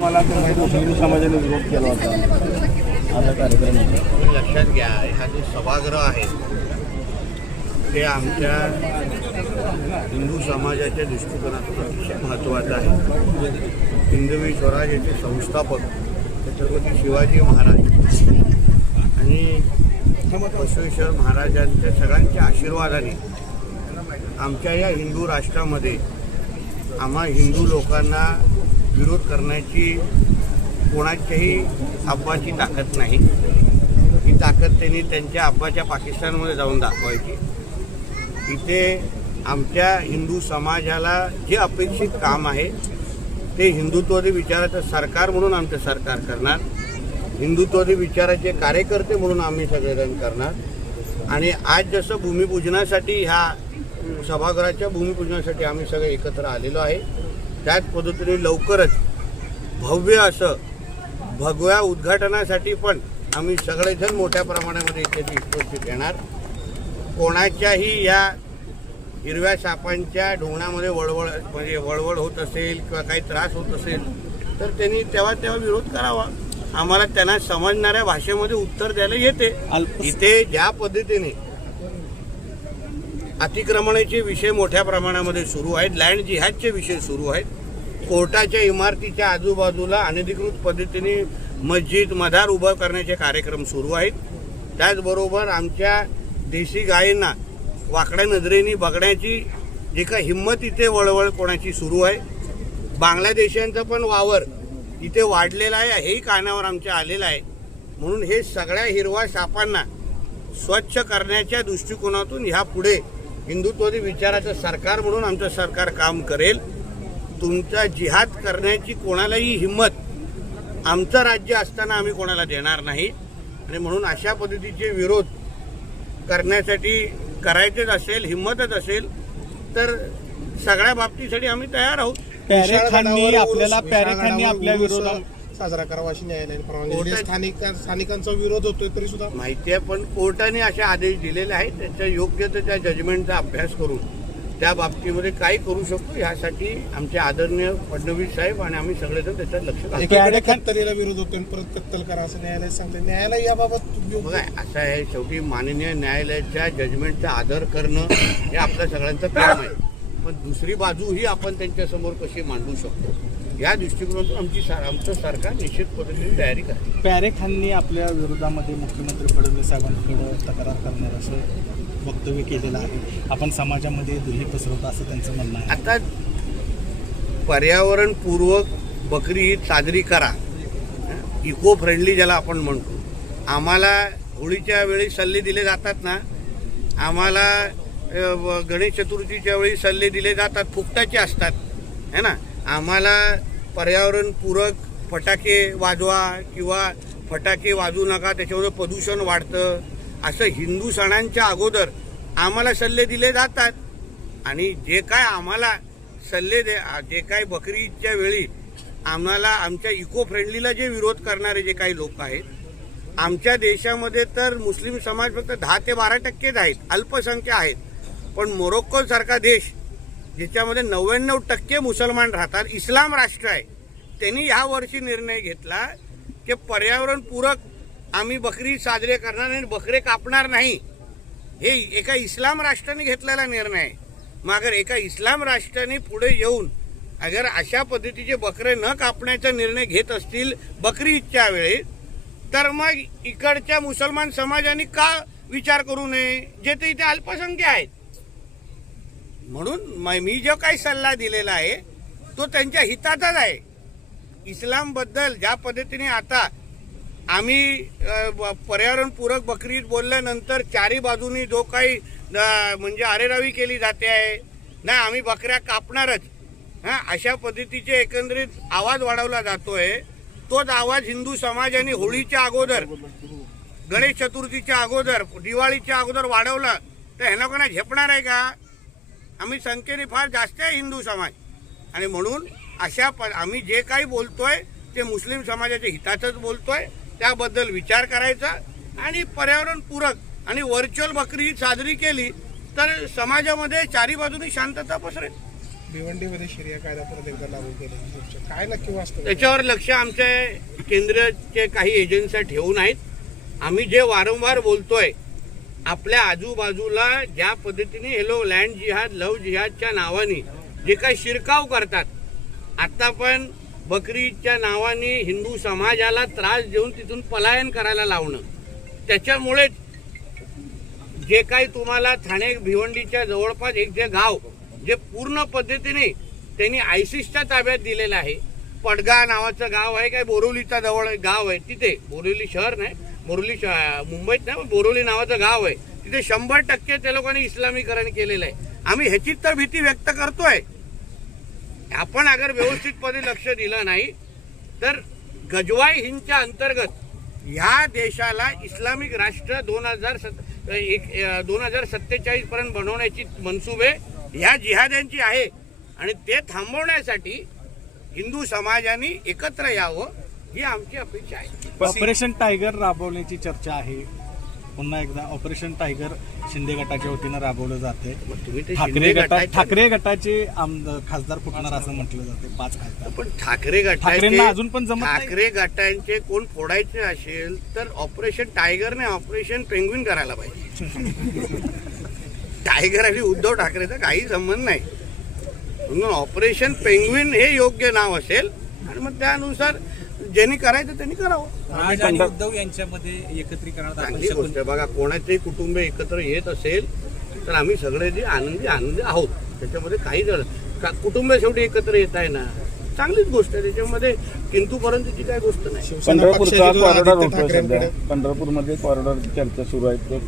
मला हिंदू समाजाने विरोध केला होता. आता कार्यक्रम तुम्ही लक्षात घ्या हा जो सभागृह आहे ते आमच्या हिंदू समाजाच्या दृष्टिकोनातून अतिशय महत्त्वाचं आहे. हिंदवी स्वराज्याचे संस्थापक छत्रपती शिवाजी महाराज आणि बसवेश्वर महाराजांच्या सगळ्यांच्या आशीर्वादाने आमच्या या हिंदू राष्ट्रामध्ये आम्हा हिंदू लोकांना विरोध करण्याची कोणाच्याही अब्बाची ताकद नाही. ही ताकद त्यांनी त्यांच्या अब्बाच्या पाकिस्तानमध्ये जाऊन दाखवायची. इथे आमच्या हिंदू समाजाला जे अपेक्षित काम आहे ते हिंदुत्वादी विचाराचं सरकार म्हणून आमचं सरकार करणार. हिंदुत्वादी विचाराचे कार्यकर्ते म्हणून आम्ही सगळेजण करणार. आणि आज जसं भूमिपूजनासाठी ह्या सभागृहाच्या भूमिपूजनासाठी आम्ही सगळे एकत्र आलेलो आहे. त्याच पद्धतीने लवकरच भव्य असं भगव्या उद्घाटनासाठी पण आम्ही सगळेजण मोठ्या प्रमाणामध्ये इथे उपस्थित येणार कोणाच्याही या हिरव्या सापांच्या ढोंगणामध्ये वळवळ म्हणजे वळवळ होत असेल किंवा काही त्रास होत असेल तर त्यांनी तेव्हा तेव्हा विरोध करावा. आम्हाला त्यांना समजणाऱ्या भाषेमध्ये उत्तर द्यायला येते. इथे ज्या पद्धतीने अतिक्रमणाचे विषय मोठ्या प्रमाणामध्ये सुरू आहेत. लँड जिहादचे विषय सुरू आहेत. कोर्टाच्या इमारतीच्या आजूबाजूला अनधिकृत पद्धतीने मस्जिद मधार उभं करण्याचे कार्यक्रम सुरू आहेत. त्याचबरोबर आमच्या देशी गायींना वाकड्या नजरेने बघण्याची जी काही हिंमत इथे वळवळ कोणाची सुरू आहे. बांगलादेशांचं पण वावर इथे वाढलेला आहे. हेही कानावर आमच्या आलेलं आहे. म्हणून हे सगळ्या हिरवा सापांना स्वच्छ करण्याच्या दृष्टिकोनातून ह्या पुढे हिंदुत्वादी विचाराचं सरकार म्हणून आमचं सरकार काम करेल. तुमचा जिहाद करण्याची कोणालाही हिंमत आमचं राज्य असताना आम्ही कोणाला देणार नाही. आणि म्हणून अशा पद्धतीचे विरोध करण्यासाठी करायचेच असेल हिंमतच असेल तर सगळ्या बाबतीसाठी आम्ही तयार आहोत. पॅरेखांनी आपल्याला पॅरेखांनी आपल्या विरोधात साजरा करावा अशी न्यायालयाने परवानगी दिली. स्थानिक स्थानिकांचा विरोध होतोय तरी सुद्धा माहिती आहे पण कोर्टाने असे आदेश दिलेले आहेत त्याच्या योग्य तर त्या जजमेंटचा अभ्यास करून त्या बाबतीमध्ये काय करू शकतो ह्यासाठी आमचे आदरणीय फडणवीस साहेब आणि आम्ही सगळेजण त्याच्यात लक्ष घालतो. एकीकडे कत्तलीला विरोध होतोय आणि परत कत्तल करा असं न्यायालय सांगते न्यायालय याबाबत योग्य- बघा असं आहे शेवटी माननीय न्यायालयाच्या जजमेंटचा आदर करणं हे आपल्या सगळ्यांचं काम आहे. पण दुसरी बाजू ही आपण त्यांच्यासमोर कशी मांडू शकतो? या दृष्टिकोनातून आमची सर- आमचं सरकार निश्चित पद्धतीने तयारी करेल पॅरेखांनी आपल्या विरोधामध्ये मुख्यमंत्री फडणवीस साहेबांकडे तक्रार करणार असं वक्तव्य केलेलं आहे. आपण समाजामध्ये दुही पसरवता असं त्यांचं म्हणणं आहे. आता पर्यावरणपूर्वक बकरी ईद साजरी करा. इको फ्रेंडली ज्याला आपण म्हणतो. आम्हाला होळीच्या वेळी सल्ले दिले जातात ना. आम्हाला गणेश चतुर्थीच्या वेळी सल्ले दिले जातात. फुकटाचे असतात. है ना? आम्हाला पर्यावरणपूरक फटाके वाजवा किंवा फटाके वाजवू नका त्याच्यामुळे प्रदूषण वाढतं. असं हिंदू सणांच्या अगोदर आम्हाला सल्ले दिले जातात. आणि जे काय आम्हाला सल्ले दे जे काय बकरी ईदच्या वेळी आम्हाला आमच्या इको फ्रेंडलीला जे विरोध करणारे जे काही लोक आहेत आमच्या देशामध्ये तर मुस्लिम समाज फक्त दहा ते बारा टक्केच आहेत अल्पसंख्या आहेत. पण मोरोक्को सारखा देश ज्याच्यामध्ये नव्याण्णव टक्के मुसलमान राहतात इस्लाम राष्ट्र आहे. त्यांनी ह्या वर्षी निर्णय घेतला की पर्यावरणपूरक आम्ही बकरी साजरे करणार आणि बकरे कापणार नाही. हे एका इस्लाम राष्ट्राने घेतलेला निर्णय आहे. मागर एका इस्लाम राष्ट्राने पुढे येऊन अगर अशा पद्धतीचे बकरे न कापण्याचा निर्णय घेत असतील बकरी ईदच्या वेळी तर मग इकडच्या मुसलमान समाजाने का विचार करू नये? जे ते इथे अल्पसंख्य आहेत. म्हणून मी जो काही सल्ला दिलेला आहे तो त्यांच्या हिताचाच आहे. इस्लामबद्दल ज्या पद्धतीने आता आम्ही पर्यावरणपूरक बकरीद बोलल्यानंतर चारी बाजूनी जो काही म्हणजे अरेरावी केली जाते आहे नाही आम्ही बकऱ्या कापणारच. हां अशा पद्धतीचे एकंदरीत आवाज वाढवला जातो आहे तोच आवाज हिंदू समाजाने होळीच्या अगोदर गणेश चतुर्थीच्या अगोदर दिवाळीच्या अगोदर वाढवला. तर ह्यांना कोणा झेपणार आहे का? आम्ही संख्येने फार जास्त आहे हिंदू समाज. आणि म्हणून अशा प आम्ही जे काही बोलतोय ते मुस्लिम समाजाच्या हिताचंच बोलतोय. त्याबद्दल विचार करायचा आणि पर्यावरणपूरक आणि व्हर्च्युअल बकरी साजरी केली तर समाजामध्ये चारी बाजूनी शांतता पसरेल. भिवंडीमध्ये शरिया कायदा परत एकदा लागू केला. काय नक्की वास्तव त्याच्यावर लक्ष आमच्या केंद्राचे काही एजन्स्या ठेवून आहेत आम्ही जे वारंवार बोलतोय आपल्या आजूबाजूला ज्या पद्धतीने हेलो लँड जिहाद लव जिहादच्या नावाने जे काही शिरकाव करतात आता पण बकरीच्या नावाने हिंदू समाजाला त्रास देऊन तिथून पलायन करायला लावणं. त्याच्यामुळेच जे काही तुम्हाला ठाणे भिवंडीच्या जवळपास एक जे गाव जे पूर्ण पद्धतीने त्यांनी आयसिसच्या ताब्यात दिलेलं आहे. पडगा नावाचं गाव आहे काय बोरिवलीचा जवळ गाव आहे तिथे. बोरिवली शहर नाही. मुरली मुंबईत नाही बोरोली नावाचं गाव आहे. तिथे शंभर टक्के त्या लोकांनी इस्लामीकरण केलेलं आहे. आम्ही ह्याची तर भीती व्यक्त करतोय. आपण अगर व्यवस्थितपणे लक्ष दिलं नाही तर गजवाई हिंदच्या अंतर्गत ह्या देशाला इस्लामिक राष्ट्र दोन हजार सत एक दोन हजार सत्तेचाळीस पर्यंत बनवण्याची मनसुबे ह्या जिहाद्यांची आहे. आणि ते थांबवण्यासाठी हिंदू समाजाने एकत्र यावं. ही आमची अपेक्षा आहे. ऑपरेशन टायगर राबवण्याची चर्चा आहे. पुन्हा एकदा ऑपरेशन टायगर शिंदे गटाच्या वतीनं राबवलं जाते. मग तुम्ही ते ठाकरे शिंदे गटा गटाचे- ठाकरे गटाचे आमदार खासदार फुटणार असं म्हटलं जाते. पाच खासदार. पण ठाकरे ठाकरेंना गटाचे अजून पण जमत नाही. ठाकरे गटांचे कोण फोडायचे असेल तर ऑपरेशन टायगरने ऑपरेशन पेंग्विन करायला पाहिजे. टायगर आणि उद्धव ठाकरेचा काही संबंध नाही. म्हणून ऑपरेशन पेंग्विन हे योग्य नाव असेल आणि मग त्यानुसार ज्यांनी करायचं त्यांनी करावं. आणि उद्धव यांच्यामध्ये चांगली गोष्ट आहे. बघा कोणाचेही कुटुंब एकत्र येत असेल तर आम्ही सगळे जे आनंदी आनंदी आहोत. त्याच्यामध्ये काही जण का कुटुंब शेवटी एकत्र येत आहे ना चांगलीच गोष्ट आहे. त्याच्यामध्ये किंतु परंतुची काय गोष्ट नाही. पंढरपूरचा कॉरिडॉर सध्या. ठाकरेंकडे. पंढरपूरमध्ये कॉरिडॉर चर्चा सुरू आहे. तो